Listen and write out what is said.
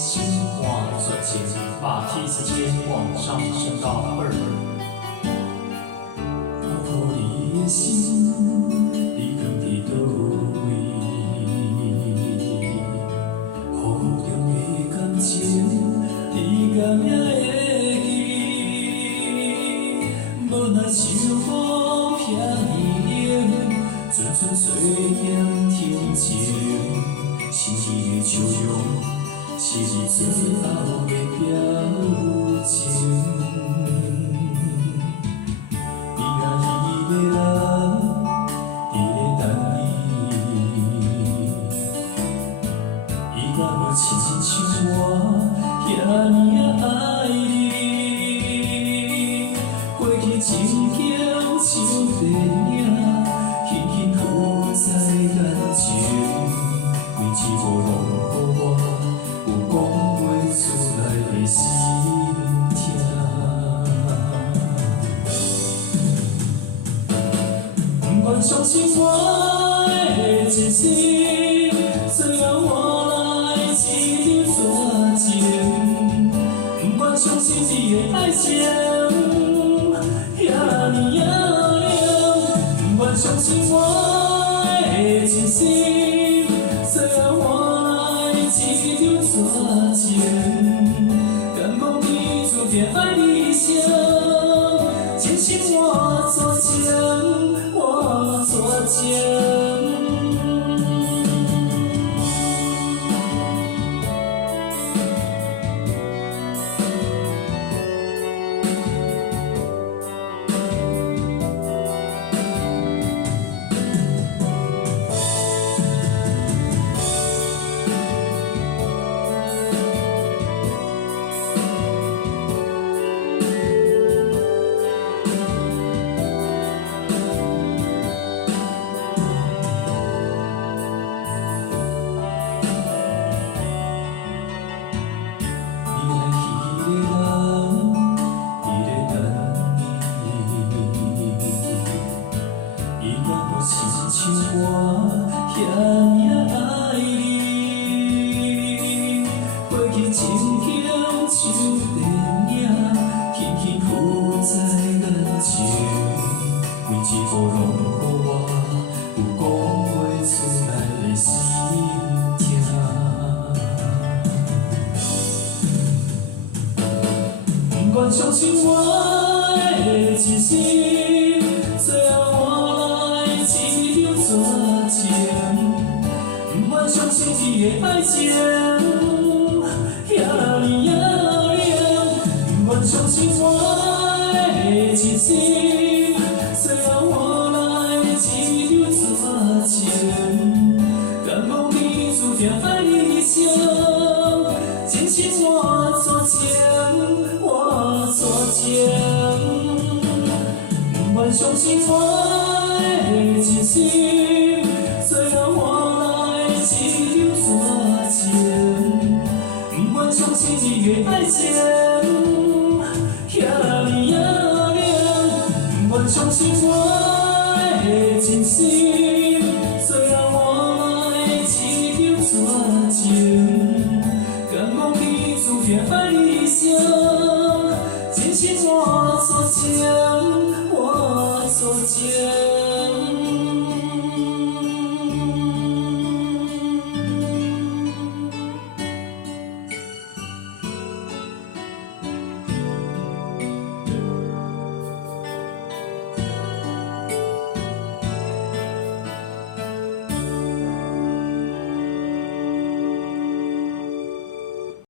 心往转前，把梯子间往上升到2。我抱你的心，你放伫倒位？雨中的感情，你敢还会记？无奈秋雨偏冷，阵阵碎剑听情，心意的笑容。 是你最后的表情。你若伊的人，伊会等你。伊敢有亲像我遐尼爱你？过去情景像电影，轻轻浮在眼前，每一步拢予我。 有讲袂出来的心痛，不管相信我的真心，最后换来一场绝情。不管相信你的爱情遐尼野冷，不管相信我的真心，最后换来一场。 绝情，敢讲你注定爱你生，真心我作情，我作情。 亲像我遐尼爱你，过去情景像电影，轻轻浮在眼前，每一步拢予我有讲袂出来的心痛。不管相信我的真心，最后。 绝情，不管相信你的爱情遐尼野冷，不管相信我的真心，最后换来一场绝情。敢讲你注定爱你生，真心我作情，我作情，不管相信我。 真心。